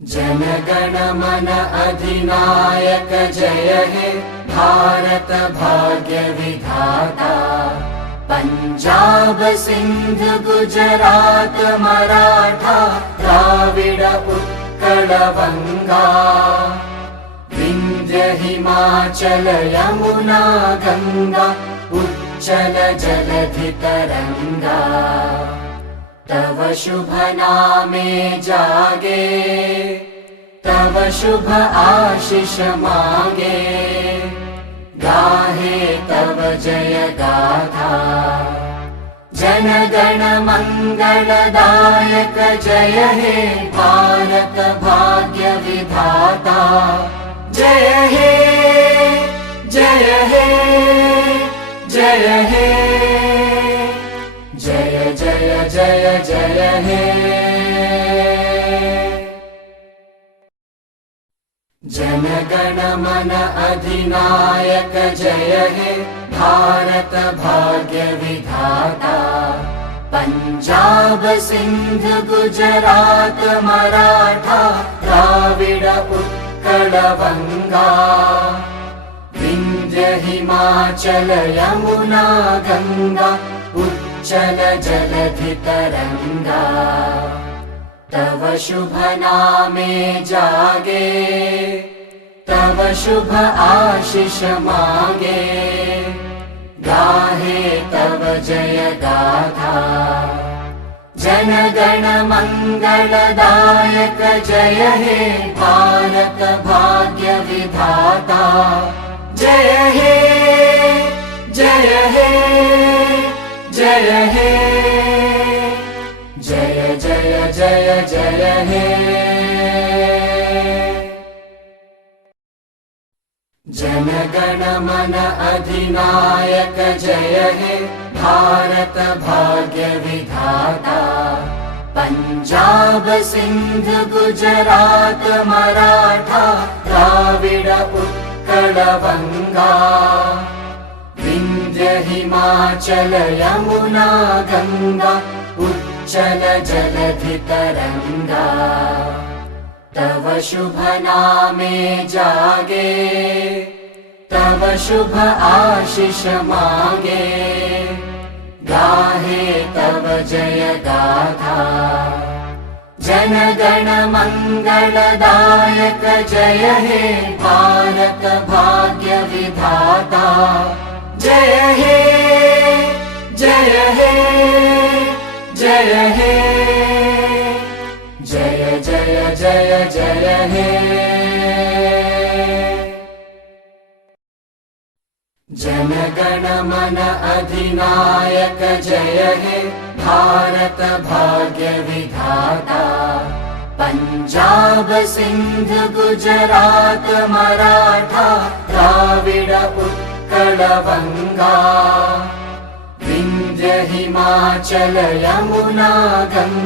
जन गण मन अधिनायक जय हे भारत भाग्य विधाता। पंजाब सिंध गुजरात मराठा द्राविड उत्कल बंगा। विंध्य हिमाचल यमुना गंगा उच्चल जलधि तरंगा। तव शुभ नामे जागे तव शुभ आशीष मांगे। गाहे तव जय गाथा जन गण मंगलदायक जय हे भारत भाग्य विधाता। जय हे जय हे जय हे जय जय जय जय हे। जन गण मन अधिनायक जय हे भारत भाग्य विधाता। पंजाब सिंध गुजरात मराठा द्राविड उत्कल बंगा। विंध्य हिमाचल यमुना गंगा उच्चल जलधि तरंगा। तव शुभ नामे जागे तव शुभ आशीष मांगे। गाहे तव जय गाथा जन गण मंगलदायक जय हे भारत भाग्य विधाता। जय हे जय हे जय हे जय जय जय जय हे। जन गण मन अधिनायक जय हे भारत भाग्य विधाता। पंजाब सिंध गुजरात मराठा द्राविड उत्कल बंगा। विंध्य हिमाचल यमुना गंगा उच्चल जलधि तरंगा। तव शुभ नामे जागे तव शुभ आशीष मांगे। गाहे तव जय गाथा जन गण मंगलदायक जय हे भारत भाग्य विधाता। जय हे जय हे जय हे जय जय जय जय हे। जन गण मन अधिनायक जय हे भारत भाग्य विधाता। पंजाब सिंध गुजरात मराठा द्राविड उत्कल बंगा। विंध्य हिमाचल यमुना गंगा